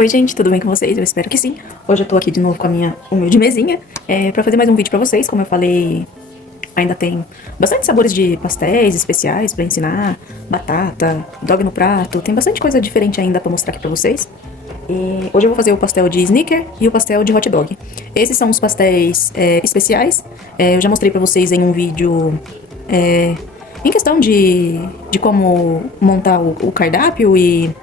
Oi gente, tudo bem com vocês? Eu espero que sim. Hoje eu tô aqui de novo com a minha humilde mesinha pra fazer mais um vídeo pra vocês. Como eu falei, ainda tem bastante sabores de pastéis especiais pra ensinar. Batata, dog no prato, tem bastante coisa diferente ainda pra mostrar aqui pra vocês. E hoje eu vou fazer o pastel de sneaker e o pastel de hot dog. Esses são os pastéis especiais. Eu já mostrei pra vocês em um vídeo em questão de como montar o cardápio e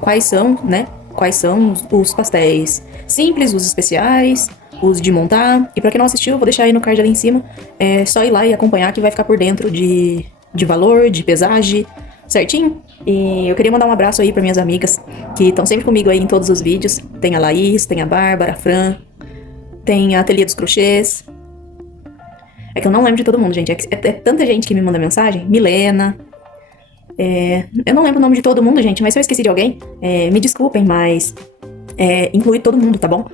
quais são, né? Quais são os pastéis simples, os especiais, os de montar. E pra quem não assistiu, eu vou deixar aí no card ali em cima. É só ir lá e acompanhar que vai ficar por dentro de valor, de pesagem, certinho? E eu queria mandar um abraço aí para minhas amigas que estão sempre comigo aí em todos os vídeos. Tem a Laís, tem a Bárbara, a Fran, tem a Ateliê dos Crochês. É que eu não lembro de todo mundo, gente. É tanta gente que me manda mensagem. Milena. Eu não lembro o nome de todo mundo, gente, mas se eu esqueci de alguém, me desculpem, mas inclui todo mundo, tá bom?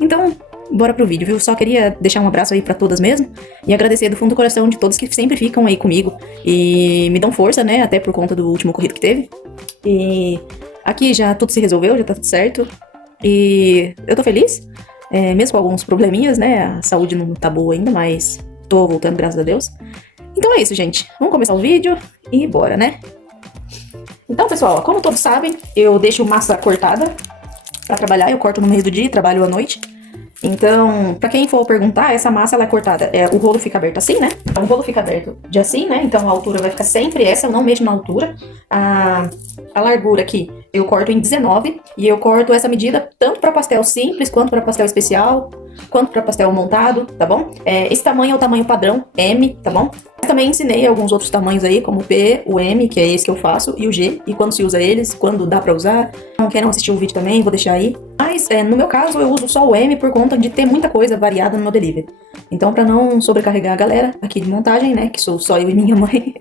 Então, bora pro vídeo, viu? Só queria deixar um abraço aí pra todas mesmo e agradecer do fundo do coração de todos que sempre ficam aí comigo e me dão força, né? Até por conta do último ocorrido que teve. E aqui já tudo se resolveu, já tá tudo certo. E eu tô feliz, mesmo com alguns probleminhas, né? A saúde não tá boa ainda, mas tô voltando, graças a Deus. Então é isso, gente. Vamos começar o vídeo e bora, né? Então, pessoal, como todos sabem, eu deixo massa cortada pra trabalhar. Eu corto no meio do dia e trabalho à noite. Então, pra quem for perguntar, essa massa ela é cortada. O rolo fica aberto assim, né? Então, o rolo fica aberto de assim, né? Então, a altura vai ficar sempre essa, eu não mexo na altura. A largura aqui, eu corto em 19. E eu corto essa medida tanto pra pastel simples, quanto pra pastel especial, quanto pra pastel montado, tá bom? Esse tamanho é o tamanho padrão, M, tá bom? Eu também ensinei alguns outros tamanhos aí, como o P, o M, que é esse que eu faço, e o G, e quando se usa eles, quando dá pra usar. Não querem assistir o vídeo também, vou deixar aí. Mas, no meu caso, eu uso só o M por conta de ter muita coisa variada no meu delivery. Então, pra não sobrecarregar a galera aqui de montagem, né, que sou só eu e minha mãe,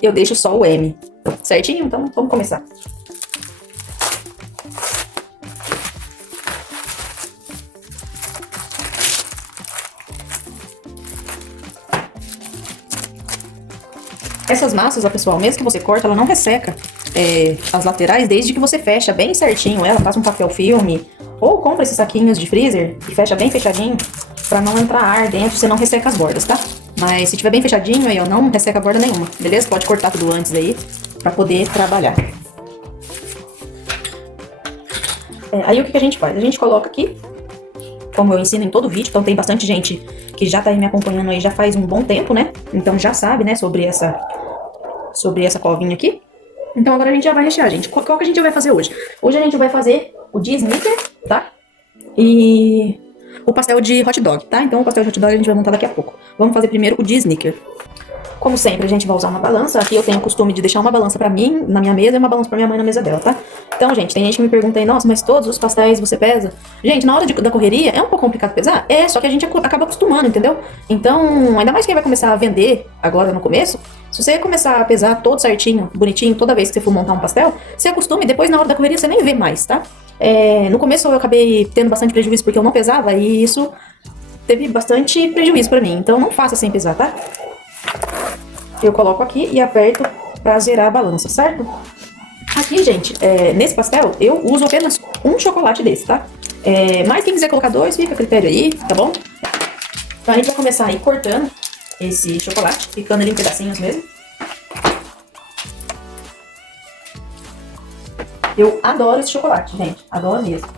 eu deixo só o M. Certinho? Então, vamos começar. Essas massas, ó, pessoal, mesmo que você corta, ela não resseca as laterais, desde que você fecha bem certinho ela, passa um papel filme, ou compra esses saquinhos de freezer e fecha bem fechadinho, pra não entrar ar dentro, você não resseca as bordas, tá? Mas se tiver bem fechadinho, aí, ó, não resseca a borda nenhuma, beleza? Pode cortar tudo antes aí, pra poder trabalhar. Aí o que a gente faz? A gente coloca aqui, como eu ensino em todo vídeo, então tem bastante gente que já tá aí me acompanhando aí já faz um bom tempo, né? Então já sabe, né, sobre essa covinha aqui. Então agora a gente já vai rechear, gente. Qual que a gente vai fazer hoje? Hoje a gente vai fazer o de sneaker, tá? E o pastel de hot dog, tá? Então o pastel de hot dog a gente vai montar daqui a pouco. Vamos fazer primeiro o de sneaker. Como sempre, a gente vai usar uma balança. Aqui eu tenho o costume de deixar uma balança pra mim na minha mesa e uma balança pra minha mãe na mesa dela, tá? Então, gente, tem gente que me pergunta aí, nossa, mas todos os pastéis você pesa? Gente, na hora da correria é um pouco complicado pesar? Só que a gente acaba acostumando, entendeu? Então, ainda mais quem vai começar a vender agora no começo, se você começar a pesar todo certinho, bonitinho, toda vez que você for montar um pastel, você acostuma e depois na hora da correria você nem vê mais, tá? No começo eu acabei tendo bastante prejuízo porque eu não pesava e isso teve bastante prejuízo pra mim. Então, não faça sem pesar, tá? Eu coloco aqui e aperto pra zerar a balança, certo? Aqui, gente, nesse pastel, eu uso apenas um chocolate desse, tá? Mas quem quiser colocar dois, fica a critério aí, tá bom? Então a gente vai começar aí cortando esse chocolate, picando ele em pedacinhos mesmo. Eu adoro esse chocolate, gente, adoro mesmo.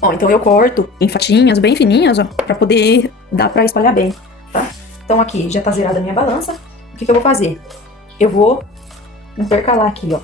Ó, então eu corto em fatinhas bem fininhas, ó, pra poder dar pra espalhar bem, tá? Então aqui já tá zerada a minha balança. O que eu vou fazer? Eu vou intercalar aqui, ó.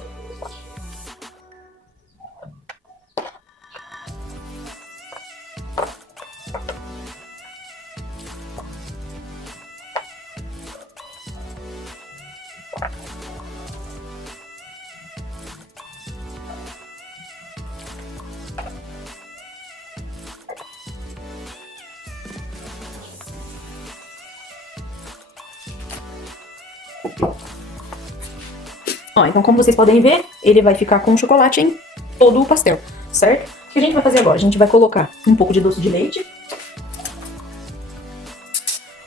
Ó, então como vocês podem ver, ele vai ficar com chocolate em todo o pastel, certo? O que a gente vai fazer agora? A gente vai colocar um pouco de doce de leite.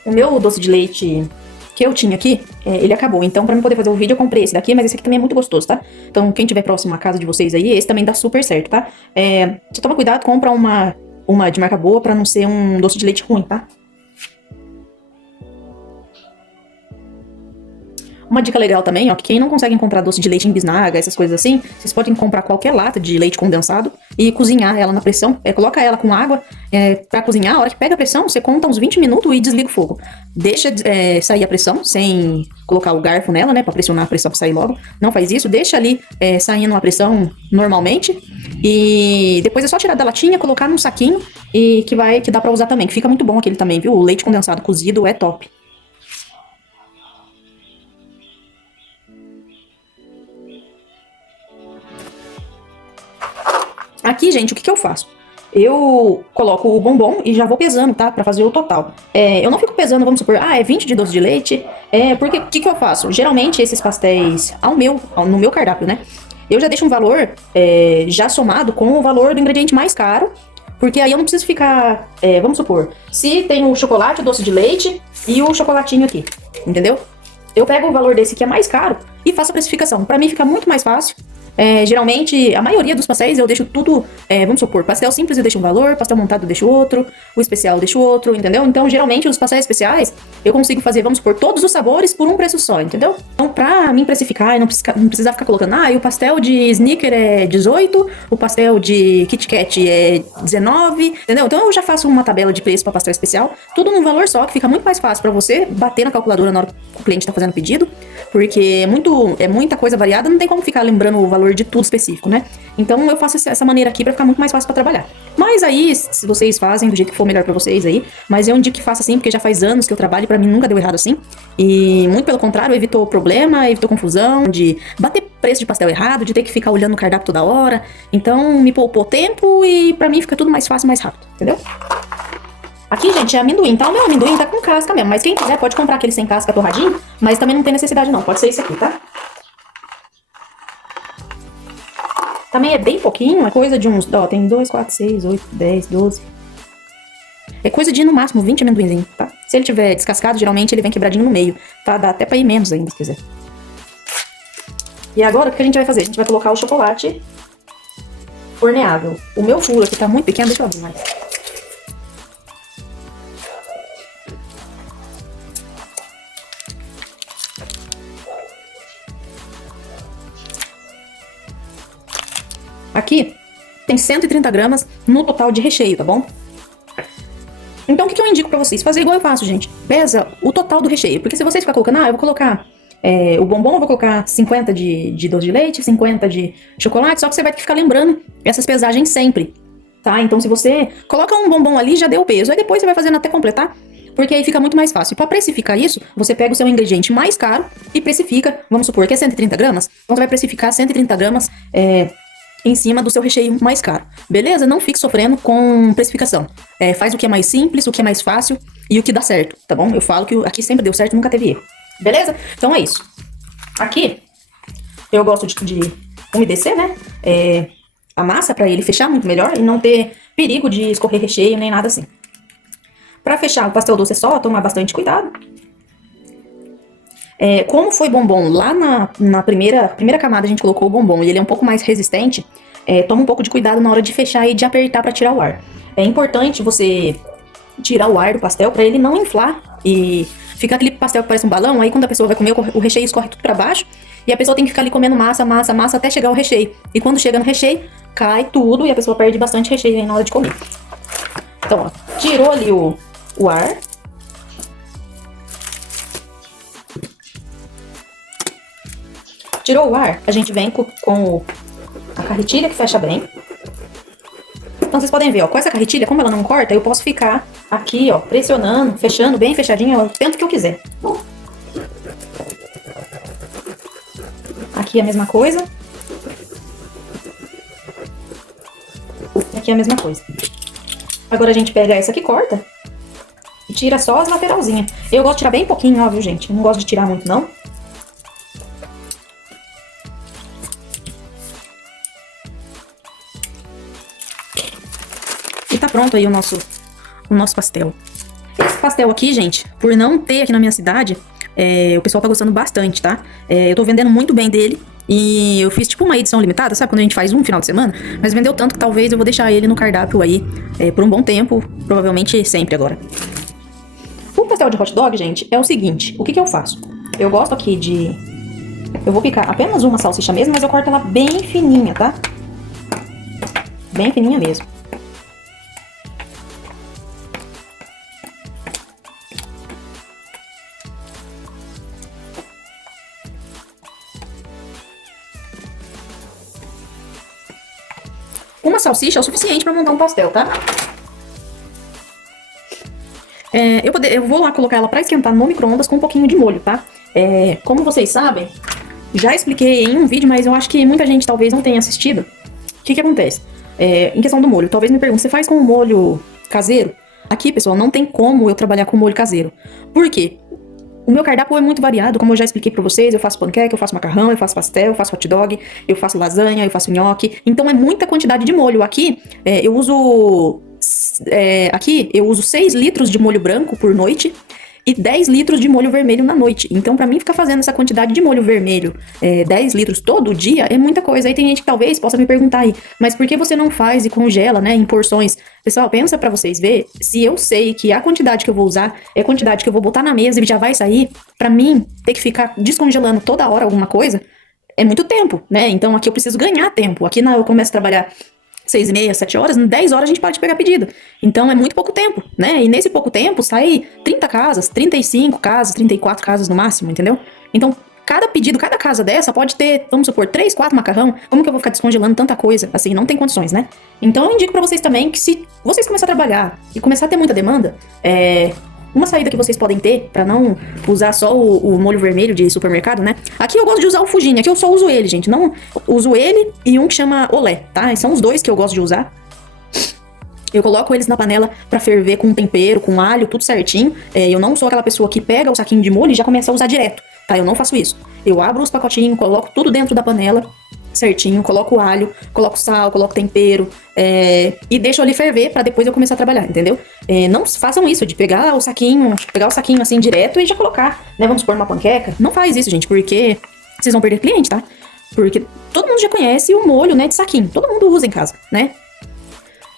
O meu doce de leite que eu tinha aqui, ele acabou. Então, pra mim poder fazer o vídeo, eu comprei esse daqui, mas esse aqui também é muito gostoso, tá? Então, quem tiver próximo à casa de vocês aí, esse também dá super certo, tá? Só toma cuidado, compra uma de marca boa pra não ser um doce de leite ruim, tá? Uma dica legal também, ó, que quem não consegue encontrar doce de leite em bisnaga, essas coisas assim, vocês podem comprar qualquer lata de leite condensado e cozinhar ela na pressão. Coloca ela com água pra cozinhar. A hora que pega a pressão, você conta uns 20 minutos e desliga o fogo. Deixa sair a pressão, sem colocar o garfo nela, né, pra pressionar a pressão pra sair logo. Não faz isso, deixa ali saindo a pressão normalmente. E depois é só tirar da latinha, colocar num saquinho e que dá pra usar também, que fica muito bom aquele também, viu? O leite condensado cozido é top. Aqui, gente, o que eu faço? Eu coloco o bombom e já vou pesando, tá? Pra fazer o total. Eu não fico pesando, vamos supor, é 20 de doce de leite. Porque o que eu faço? Geralmente esses pastéis, no meu cardápio, né? Eu já deixo um valor já somado com o valor do ingrediente mais caro. Porque aí eu não preciso ficar, vamos supor, se tem o chocolate, o doce de leite e o chocolatinho aqui, entendeu? Eu pego o valor desse que é mais caro e faço a precificação. Pra mim fica muito mais fácil. Geralmente, a maioria dos pastéis eu deixo tudo, vamos supor, pastel simples eu deixo um valor, pastel montado eu deixo outro, o especial eu deixo outro, entendeu? Então, geralmente, os pastéis especiais eu consigo fazer, vamos supor, todos os sabores por um preço só, entendeu? Então, pra mim precificar e não precisar ficar colocando, e o pastel de Snicker é 18, o pastel de Kit Kat é 19, entendeu? Então, eu já faço uma tabela de preço pra pastel especial, tudo num valor só, que fica muito mais fácil pra você bater na calculadora na hora que o cliente tá fazendo o pedido, porque é muita coisa variada, não tem como ficar lembrando o valor de tudo específico, né? Então eu faço essa maneira aqui pra ficar muito mais fácil pra trabalhar. Mas aí, se vocês fazem do jeito que for melhor pra vocês aí, mas eu indico que faça assim, porque já faz anos que eu trabalho e pra mim nunca deu errado assim. E muito pelo contrário, evitou problema, evitou confusão, de bater preço de pastel errado, de ter que ficar olhando o cardápio toda hora. Então me poupou tempo e pra mim fica tudo mais fácil, mais rápido, entendeu? Aqui, gente, é amendoim, tá? O meu amendoim tá com casca mesmo, mas quem quiser pode comprar aquele sem casca torradinho, mas também não tem necessidade não, pode ser esse aqui, tá? Também é bem pouquinho, é coisa de uns, ó, tem 2, 4, 6, 8, 10, 12. É coisa de no máximo 20 amendoinzinhos, tá? Se ele tiver descascado, geralmente ele vem quebradinho no meio, tá? Dá até pra ir menos ainda, se quiser. E agora, o que a gente vai fazer? A gente vai colocar o chocolate horneável. O meu furo aqui tá muito pequeno, deixa eu abrir mais. Aqui tem 130 gramas no total de recheio, tá bom? Então o que eu indico pra vocês? Fazer igual eu faço, gente. Pesa o total do recheio. Porque se vocês ficar colocando, eu vou colocar o bombom, eu vou colocar 50 de doce de leite, 50 de chocolate, só que você vai ter que ficar lembrando essas pesagens sempre, tá? Então se você coloca um bombom ali, já deu o peso. Aí depois você vai fazendo até completar, porque aí fica muito mais fácil. E pra precificar isso, você pega o seu ingrediente mais caro e precifica, vamos supor que é 130 gramas, então você vai precificar 130 gramas em cima do seu recheio mais caro, beleza? Não fique sofrendo com precificação. Faz o que é mais simples, o que é mais fácil e o que dá certo, tá bom? Eu falo que aqui sempre deu certo, nunca teve erro, beleza? Então é isso. Aqui, eu gosto de umedecer, né? A massa pra ele fechar muito melhor e não ter perigo de escorrer recheio nem nada assim. Pra fechar o pastel doce é só tomar bastante cuidado. Como foi bombom lá na primeira camada a gente colocou o bombom e ele é um pouco mais resistente, toma um pouco de cuidado na hora de fechar e de apertar pra tirar o ar. É importante você tirar o ar do pastel pra ele não inflar e ficar aquele pastel que parece um balão, aí quando a pessoa vai comer o recheio escorre tudo pra baixo e a pessoa tem que ficar ali comendo massa, massa, massa até chegar ao recheio. E quando chega no recheio, cai tudo e a pessoa perde bastante recheio aí na hora de comer. Então, ó, tirou ali o ar. Tirou o ar, a gente vem com a carretilha que fecha bem. Então vocês podem ver, ó, com essa carretilha, como ela não corta, eu posso ficar aqui, ó, pressionando, fechando bem fechadinho, o tanto que eu quiser. Aqui a mesma coisa. Aqui a mesma coisa. Agora a gente pega essa que corta e tira só as lateralzinhas. Eu gosto de tirar bem pouquinho, ó, viu, gente? Eu não gosto de tirar muito, não. E tá pronto aí o nosso pastel. Esse pastel aqui, gente, por não ter aqui na minha cidade, o pessoal tá gostando bastante, tá? Eu tô vendendo muito bem dele. E eu fiz tipo uma edição limitada, sabe? Quando a gente faz um final de semana. Mas vendeu tanto que talvez eu vou deixar ele no cardápio aí por um bom tempo. Provavelmente sempre agora. O pastel de hot dog, gente, é o seguinte. O que que eu faço? Eu gosto aqui de... Eu vou picar apenas uma salsicha mesmo, mas eu corto ela bem fininha, tá? Bem fininha mesmo. Uma salsicha é o suficiente pra montar um pastel, tá? Eu vou lá colocar ela pra esquentar no micro-ondas com um pouquinho de molho, tá? Como vocês sabem, já expliquei em um vídeo, mas eu acho que muita gente talvez não tenha assistido. O que que acontece? Em questão do molho, talvez me pergunte, você faz com molho caseiro? Aqui, pessoal, não tem como eu trabalhar com molho caseiro. Por quê? O meu cardápio é muito variado, como eu já expliquei pra vocês, eu faço panqueca, eu faço macarrão, eu faço pastel, eu faço hot dog, eu faço lasanha, eu faço nhoque. Então é muita quantidade de molho. Aqui eu uso 6 litros de molho branco por noite e 10 litros de molho vermelho na noite. Então, pra mim, ficar fazendo essa quantidade de molho vermelho, 10 litros todo dia, é muita coisa. Aí tem gente que talvez possa me perguntar aí, mas por que você não faz e congela, né, em porções? Pessoal, pensa pra vocês ver, se eu sei que a quantidade que eu vou usar é a quantidade que eu vou botar na mesa e já vai sair, pra mim, ter que ficar descongelando toda hora alguma coisa, é muito tempo, né? Então, aqui eu preciso ganhar tempo. Aqui eu começo a trabalhar 6h30, 7 horas, em 10 horas a gente pode pegar pedido. Então é muito pouco tempo, né? E nesse pouco tempo sai 30 casas, 35 casas, 34 casas no máximo, entendeu? Então, cada pedido, cada casa dessa pode ter, vamos supor, 3, 4 macarrão. Como que eu vou ficar descongelando tanta coisa? Assim, não tem condições, né? Então eu indico pra vocês também que se vocês começarem a trabalhar e começar a ter muita demanda, uma saída que vocês podem ter pra não usar só o molho vermelho de supermercado, né? Aqui eu gosto de usar o Fugini, aqui eu só uso ele, gente. Não uso ele e um que chama Olé, tá? São os dois que eu gosto de usar. Eu coloco eles na panela pra ferver com tempero, com alho, tudo certinho. Eu não sou aquela pessoa que pega o saquinho de molho e já começa a usar direto, tá? Eu não faço isso. Eu abro os pacotinhos, coloco tudo dentro da panela certinho, coloco alho, coloco sal, coloco tempero e deixo ali ferver pra depois eu começar a trabalhar, entendeu? Não façam isso de pegar o saquinho assim direto e já colocar, né? Vamos supor numa panqueca. Não faz isso, gente, porque vocês vão perder cliente, tá? Porque todo mundo já conhece o molho, né, de saquinho. Todo mundo usa em casa, né?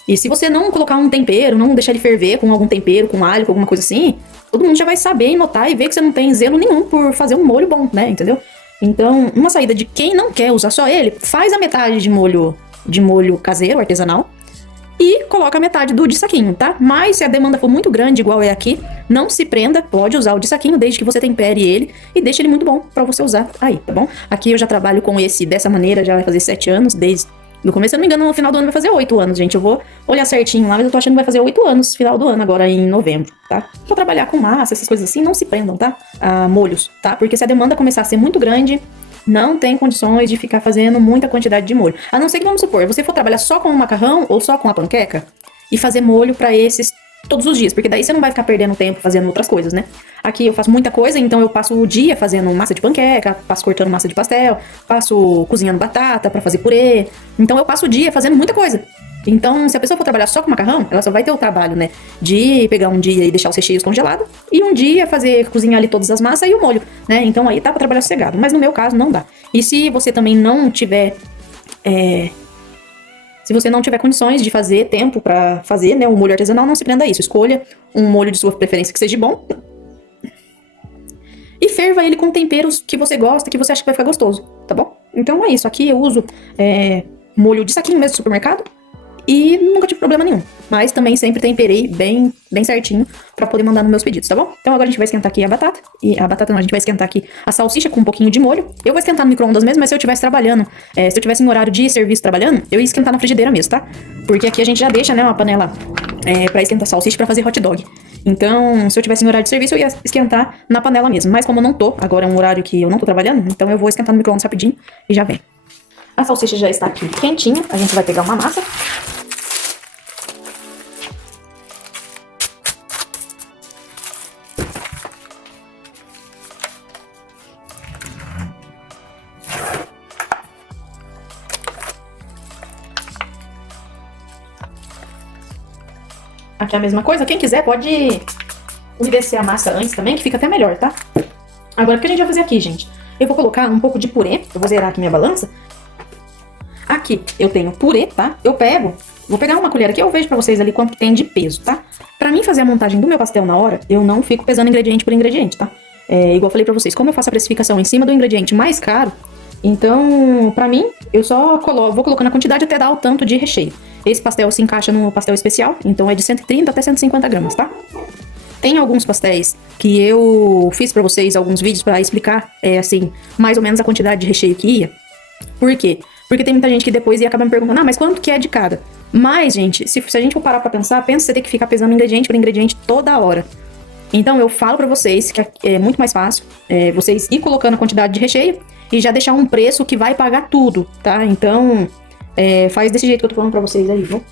E se você não colocar um tempero, não deixar ele ferver com algum tempero, com alho, com alguma coisa assim, todo mundo já vai saber e notar e ver que você não tem zelo nenhum por fazer um molho bom, né? Entendeu? Então, uma saída de quem não quer usar só ele, faz a metade de molho caseiro, artesanal, e coloca a metade do de saquinho, tá? Mas se a demanda for muito grande, igual é aqui, não se prenda, pode usar o de saquinho, desde que você tempere ele e deixe ele muito bom pra você usar aí, tá bom? Aqui eu já trabalho com esse dessa maneira, já vai fazer 7 anos, desde no começo, se eu não me engano, no final do ano vai fazer 8 anos, gente. Eu vou olhar certinho lá, mas eu tô achando que vai fazer 8 anos, final do ano, agora em novembro, tá? Vou trabalhar com massa, essas coisas assim, não se prendam, tá? A molhos, tá? Porque se a demanda começar a ser muito grande, não tem condições de ficar fazendo muita quantidade de molho. A não ser que, vamos supor, você for trabalhar só com o macarrão ou só com a panqueca e fazer molho pra esses todos os dias, porque daí você não vai ficar perdendo tempo fazendo outras coisas, né? Aqui eu faço muita coisa, então eu passo o dia fazendo massa de panqueca, passo cortando massa de pastel, passo cozinhando batata pra fazer purê. Então eu passo o dia fazendo muita coisa. Então, se a pessoa for trabalhar só com macarrão, ela só vai ter o trabalho, né, de pegar um dia e deixar os recheios congelados, e um dia cozinhar ali todas as massas e o molho, né? Então aí dá pra trabalhar sossegado, mas no meu caso não dá. E se você também não tiver se você não tiver condições de fazer tempo pra fazer, né, um molho artesanal, não se prenda a isso. Escolha um molho de sua preferência que seja bom e ferva ele com temperos que você gosta, que você acha que vai ficar gostoso, tá bom? Então é isso. Aqui eu uso molho de saquinho mesmo do supermercado e nunca tive problema nenhum. Mas também sempre temperei bem certinho pra poder mandar nos meus pedidos, tá bom? Então agora a gente vai esquentar aqui a batata. E a batata não, a gente vai esquentar aqui a salsicha com um pouquinho de molho. Eu vou esquentar no micro-ondas mesmo, mas se eu estivesse trabalhando, se eu tivesse em horário de serviço trabalhando, eu ia esquentar na frigideira mesmo, tá? Porque aqui a gente já deixa, né, uma panela pra esquentar salsicha pra fazer hot dog. Então, se eu tivesse em horário de serviço, eu ia esquentar na panela mesmo. Mas como eu não tô, agora é um horário que eu não tô trabalhando, então eu vou esquentar no micro-ondas rapidinho e já vem. A salsicha já está aqui quentinha, a gente vai pegar uma massa. Aqui é a mesma coisa. Quem quiser pode umedecer a massa antes também, que fica até melhor, tá? Agora, o que a gente vai fazer aqui, gente? Eu vou colocar um pouco de purê. Eu vou zerar aqui minha balança. Aqui eu tenho purê, tá? Vou pegar uma colher aqui, eu vejo pra vocês ali quanto que tem de peso, tá? Pra mim fazer a montagem do meu pastel na hora, eu não fico pesando ingrediente por ingrediente, tá? Igual eu falei pra vocês, como eu faço a precificação em cima do ingrediente mais caro, então, pra mim, eu só vou colocando a quantidade até dar o tanto de recheio. Esse pastel se encaixa no pastel especial, então é de 130 até 150 gramas, tá? Tem alguns pastéis que eu fiz pra vocês, alguns vídeos pra explicar, assim, mais ou menos a quantidade de recheio que ia. Por quê? Porque tem muita gente que depois ia acabar me perguntando, mas quanto que é de cada? Mas, gente, se a gente for parar pra pensar, pensa você ter que ficar pesando ingrediente por ingrediente toda hora. Então, eu falo pra vocês que é muito mais fácil vocês ir colocando a quantidade de recheio e já deixar um preço que vai pagar tudo, tá? Então, faz desse jeito que eu tô falando pra vocês aí, viu?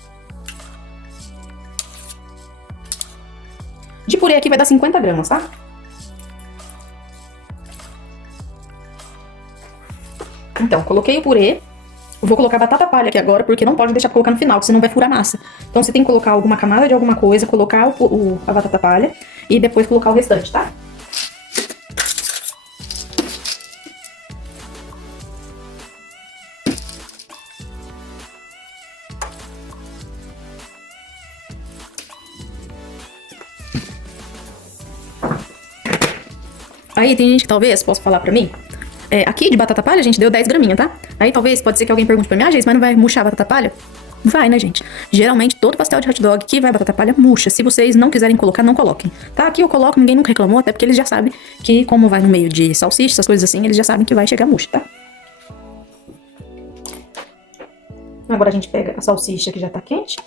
De purê aqui vai dar 50 gramas, tá? Então, coloquei o purê. Vou colocar batata palha aqui agora, porque não pode deixar pra colocar no final, porque senão vai furar a massa. Então você tem que colocar alguma camada de alguma coisa, colocar a batata palha e depois colocar o restante, tá? Aí tem gente que talvez possa falar pra mim, aqui de batata palha a gente deu 10 graminhas, tá? Aí talvez pode ser que alguém pergunte pra mim, Geis, mas não vai murchar a batata palha? Vai, né, gente? Geralmente todo pastel de hot dog que vai batata palha murcha. Se vocês não quiserem colocar, não coloquem. Tá? Aqui eu coloco, ninguém nunca reclamou, até porque eles já sabem que como vai no meio de salsicha, essas coisas assim, eles já sabem que vai chegar murcha, tá? Agora a gente pega a salsicha que já tá quente.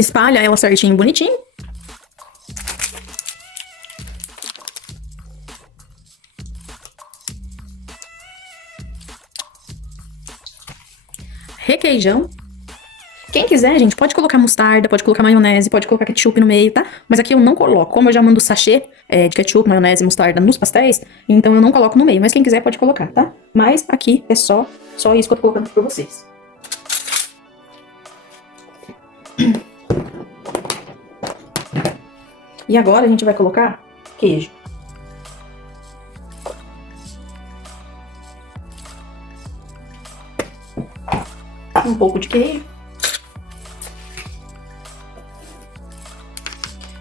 Espalha ela certinho, bonitinho. Requeijão. Quem quiser, gente, pode colocar mostarda, pode colocar maionese, pode colocar ketchup no meio, tá? Mas aqui eu não coloco. Como eu já mando sachê de ketchup, maionese e mostarda nos pastéis, então eu não coloco no meio. Mas quem quiser pode colocar, tá? Mas aqui é só isso que eu tô colocando pra vocês. E agora a gente vai colocar queijo. Um pouco de queijo.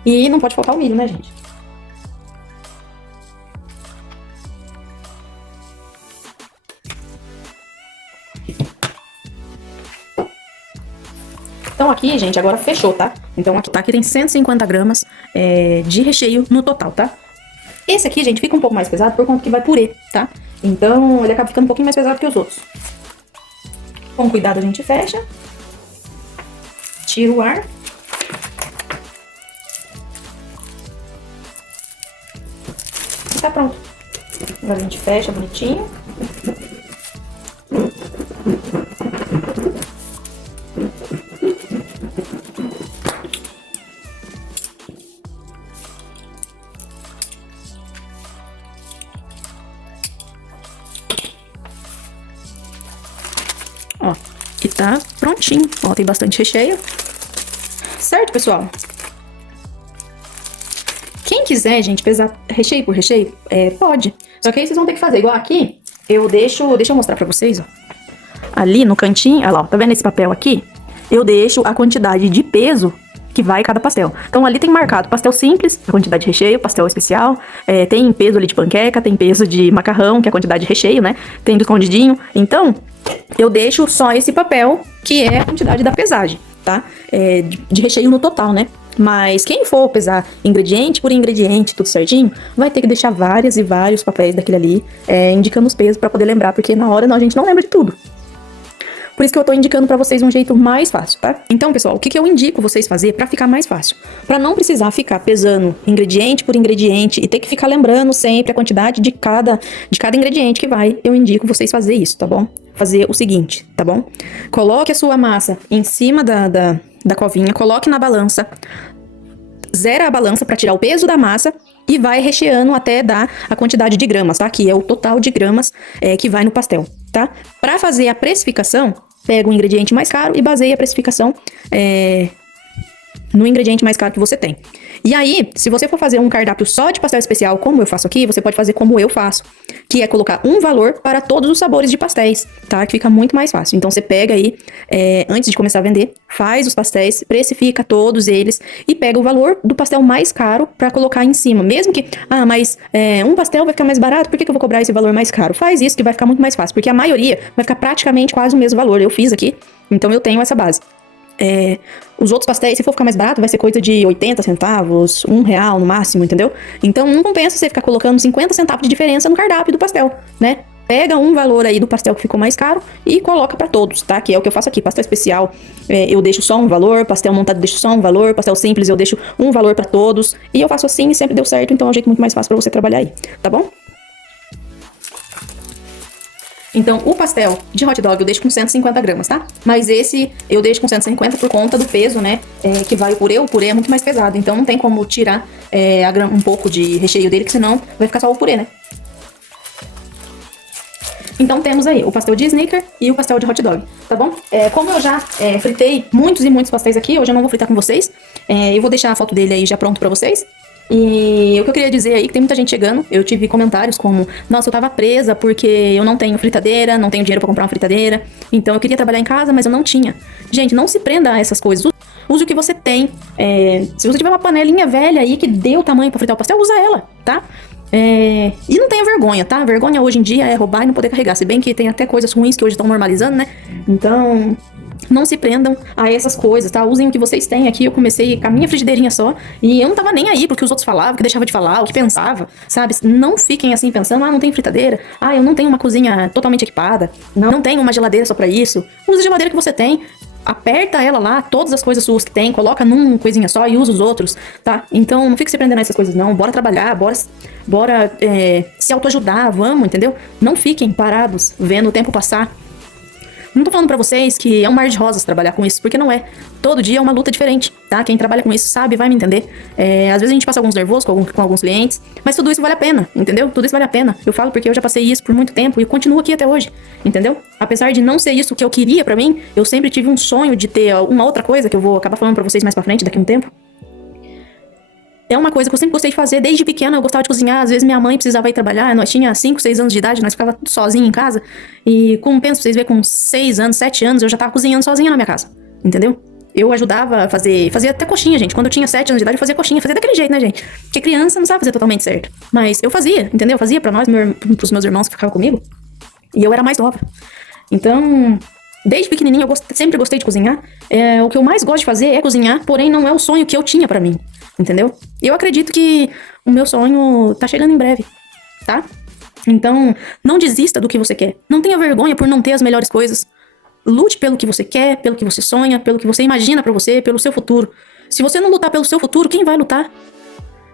E não pode faltar o milho, né, gente? Então aqui, gente, agora fechou, tá? Então aqui tem 150 gramas de recheio no total, tá? Esse aqui, gente, fica um pouco mais pesado por conta que vai purê, tá? Então ele acaba ficando um pouquinho mais pesado que os outros. Com cuidado a gente fecha. Tira o ar. E tá pronto. Agora a gente fecha bonitinho. Ó, e tá prontinho. Ó, tem bastante recheio. Certo, pessoal? Quem quiser, gente, pesar recheio por recheio, pode. Só que aí vocês vão ter que fazer. Igual aqui, deixa eu mostrar pra vocês, ó. Ali no cantinho, olha lá, ó, tá vendo esse papel aqui? Eu deixo a quantidade de peso que vai cada pastel. Então ali tem marcado pastel simples, a quantidade de recheio, pastel especial, tem peso ali de panqueca, tem peso de macarrão, que é a quantidade de recheio, né? Tem do escondidinho. Então, eu deixo só esse papel, que é a quantidade da pesagem, tá? De recheio no total, né? Mas quem for pesar ingrediente por ingrediente, tudo certinho, vai ter que deixar vários e vários papéis daquele ali, indicando os pesos pra poder lembrar, porque na hora a gente não lembra de tudo. Por isso que eu tô indicando pra vocês um jeito mais fácil, tá? Então, pessoal, o que eu indico vocês fazer pra ficar mais fácil? Pra não precisar ficar pesando ingrediente por ingrediente e ter que ficar lembrando sempre a quantidade de cada ingrediente que vai, eu indico vocês fazer isso, tá bom? Fazer o seguinte, tá bom? Coloque a sua massa em cima da covinha, coloque na balança, zera a balança para tirar o peso da massa e vai recheando até dar a quantidade de gramas, tá? Que é o total de gramas que vai no pastel, tá? Para fazer a precificação, pega o ingrediente mais caro e baseia a precificação no ingrediente mais caro que você tem. E aí, se você for fazer um cardápio só de pastel especial, como eu faço aqui, você pode fazer como eu faço, que é colocar um valor para todos os sabores de pastéis, tá? Que fica muito mais fácil. Então, você pega aí, antes de começar a vender, faz os pastéis, precifica todos eles e pega o valor do pastel mais caro para colocar em cima. Mesmo que, mas um pastel vai ficar mais barato, por que eu vou cobrar esse valor mais caro? Faz isso que vai ficar muito mais fácil, porque a maioria vai ficar praticamente quase o mesmo valor. Eu fiz aqui, então eu tenho essa base. Os outros pastéis, se for ficar mais barato, vai ser coisa de 80 centavos, R$1 no máximo, entendeu? Então não compensa você ficar colocando 50 centavos de diferença no cardápio do pastel, né? Pega um valor aí do pastel que ficou mais caro e coloca pra todos, tá? Que é o que eu faço aqui. Pastel especial, eu deixo só um valor, pastel montado eu deixo só um valor, pastel simples eu deixo um valor pra todos. E eu faço assim e sempre deu certo, então é um jeito muito mais fácil pra você trabalhar aí, tá bom? Então, o pastel de hot dog eu deixo com 150 gramas, tá? Mas esse eu deixo com 150 por conta do peso, né? Que vai o purê. O purê é muito mais pesado, então não tem como tirar um pouco de recheio dele, que senão vai ficar só o purê, né? Então temos aí o pastel de sneaker e o pastel de hot dog, tá bom? Como eu já fritei muitos e muitos pastéis aqui, hoje eu não vou fritar com vocês. Eu vou deixar a foto dele aí já pronto pra vocês. E o que eu queria dizer aí, que tem muita gente chegando, eu tive comentários como, nossa, eu tava presa porque eu não tenho fritadeira, não tenho dinheiro pra comprar uma fritadeira, então eu queria trabalhar em casa, mas eu não tinha. Gente, não se prenda a essas coisas, use o que você tem. Se você tiver uma panelinha velha aí que deu tamanho pra fritar o pastel, usa ela, tá? E não tenha vergonha, tá? Vergonha hoje em dia é roubar e não poder carregar, se bem que tem até coisas ruins que hoje estão normalizando, né? Então... não se prendam a essas coisas, tá? Usem o que vocês têm aqui. Eu comecei com a minha frigideirinha só e eu não tava nem aí porque os outros falavam, que deixava de falar, o que pensava, sabe? Não fiquem assim pensando, não tem fritadeira, eu não tenho uma cozinha totalmente equipada, não tenho uma geladeira só pra isso. Use a geladeira que você tem, aperta ela lá, todas as coisas suas que tem, coloca num coisinha só e usa os outros, tá? Então não fique se prendendo a essas coisas não, bora trabalhar, bora se autoajudar, vamos, entendeu? Não fiquem parados vendo o tempo passar. Não tô falando pra vocês que é um mar de rosas trabalhar com isso, porque não é. Todo dia é uma luta diferente, tá? Quem trabalha com isso sabe, vai me entender. Às vezes a gente passa alguns nervosos com alguns clientes, mas tudo isso vale a pena, entendeu? Tudo isso vale a pena. Eu falo porque eu já passei isso por muito tempo e eu continuo aqui até hoje, entendeu? Apesar de não ser isso que eu queria pra mim, eu sempre tive um sonho de ter uma outra coisa que eu vou acabar falando pra vocês mais pra frente, daqui a um tempo. É uma coisa que eu sempre gostei de fazer, desde pequena eu gostava de cozinhar, às vezes minha mãe precisava ir trabalhar, nós tinha 5, 6 anos de idade, nós ficava sozinha em casa, e penso, vocês verem, com 6 anos, 7 anos, eu já tava cozinhando sozinha na minha casa, entendeu? Eu ajudava a fazia até coxinha, gente, quando eu tinha 7 anos de idade eu fazia coxinha, fazia daquele jeito, né, gente? Porque criança não sabe fazer totalmente certo, mas eu fazia, entendeu? Eu fazia pra nós, pros meus irmãos que ficavam comigo, e eu era mais nova. Então... desde pequenininha eu sempre gostei de cozinhar. O que eu mais gosto de fazer é cozinhar, porém não é o sonho que eu tinha pra mim, entendeu? Eu acredito que o meu sonho tá chegando em breve, tá? Então, não desista do que você quer. Não tenha vergonha por não ter as melhores coisas. Lute pelo que você quer, pelo que você sonha, pelo que você imagina pra você, pelo seu futuro. Se você não lutar pelo seu futuro, quem vai lutar?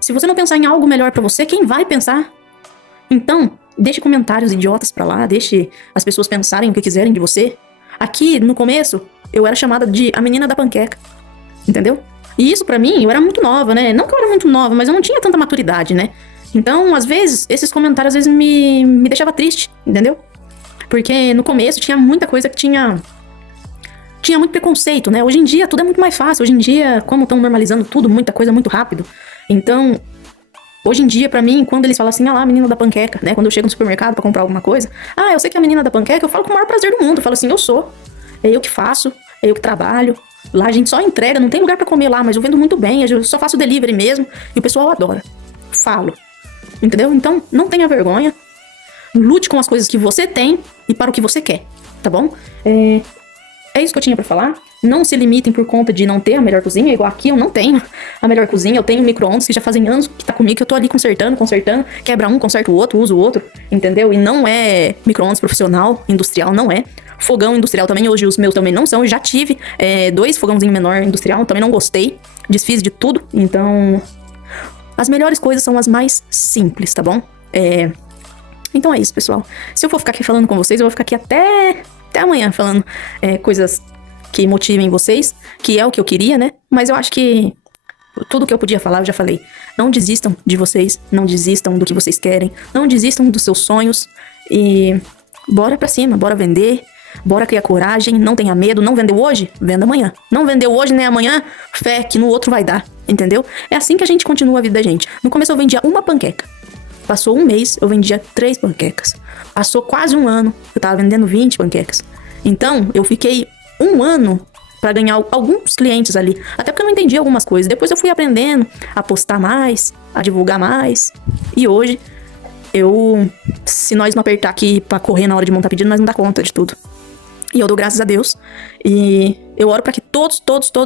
Se você não pensar em algo melhor pra você, quem vai pensar? Então, deixe comentários idiotas pra lá, deixe as pessoas pensarem o que quiserem de você. Aqui, no começo, eu era chamada de a menina da panqueca, entendeu? E isso pra mim, eu era muito nova, né? Não que eu era muito nova, mas eu não tinha tanta maturidade, né? Então, às vezes, esses comentários, às vezes, me deixava triste, entendeu? Porque no começo tinha muita coisa que tinha muito preconceito, né? Hoje em dia, tudo é muito mais fácil. Hoje em dia, como estão normalizando tudo, muita coisa muito rápido. Então... hoje em dia, pra mim, quando eles falam assim, a menina da panqueca, né? Quando eu chego no supermercado pra comprar alguma coisa, eu sei que é a menina da panqueca, eu falo com o maior prazer do mundo. Eu falo assim, eu sou. É eu que faço, é eu que trabalho. Lá a gente só entrega, não tem lugar pra comer lá, mas eu vendo muito bem, eu só faço delivery mesmo. E o pessoal adora. Falo. Entendeu? Então, não tenha vergonha. Lute com as coisas que você tem e para o que você quer, tá bom? É isso que eu tinha pra falar. Não se limitem por conta de não ter a melhor cozinha. Igual aqui eu não tenho a melhor cozinha. Eu tenho micro-ondas que já fazem anos que tá comigo, que eu tô ali consertando. Quebra um, conserta o outro, uso o outro. Entendeu? E não é micro-ondas profissional, industrial, não é. Fogão industrial também, hoje os meus também não são. Eu já tive 2 fogãozinhos menor industrial, também não gostei. Desfiz de tudo. Então, as melhores coisas são as mais simples, tá bom? Então é isso, pessoal. Se eu for ficar aqui falando com vocês, eu vou ficar aqui até amanhã falando coisas que motivem vocês, que é o que eu queria, né? Mas eu acho que tudo que eu podia falar, eu já falei. Não desistam de vocês, não desistam do que vocês querem, não desistam dos seus sonhos e bora pra cima, bora vender, bora criar coragem, não tenha medo, não vendeu hoje, venda amanhã. Não vendeu hoje nem amanhã, fé que no outro vai dar, entendeu? É assim que a gente continua a vida da gente. No começo eu vendia uma panqueca. Passou um mês, eu vendia 3 panquecas. Passou quase um ano, eu tava vendendo 20 panquecas. Então, eu fiquei um ano pra ganhar alguns clientes ali. Até porque eu não entendi algumas coisas. Depois eu fui aprendendo a postar mais, a divulgar mais. E hoje, se nós não apertar aqui pra correr na hora de montar pedido, nós não dá conta de tudo. E eu dou graças a Deus. E eu oro pra que todos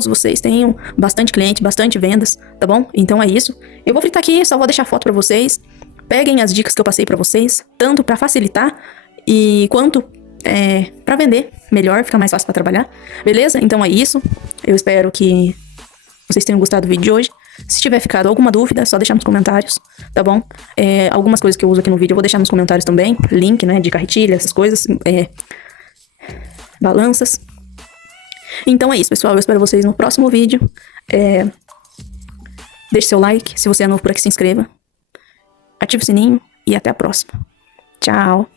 vocês tenham bastante cliente, bastante vendas, tá bom? Então é isso. Eu vou fritar aqui, só vou deixar foto pra vocês. Peguem as dicas que eu passei pra vocês, tanto pra facilitar e quanto pra vender melhor, fica mais fácil pra trabalhar. Beleza? Então é isso. Eu espero que vocês tenham gostado do vídeo de hoje. Se tiver ficado alguma dúvida, é só deixar nos comentários, tá bom? Algumas coisas que eu uso aqui no vídeo eu vou deixar nos comentários também. Link, né, de carretilha, essas coisas. Balanças. Então é isso, pessoal. Eu espero vocês no próximo vídeo. Deixe seu like. Se você é novo por aqui, se inscreva. Ative o sininho e até a próxima. Tchau.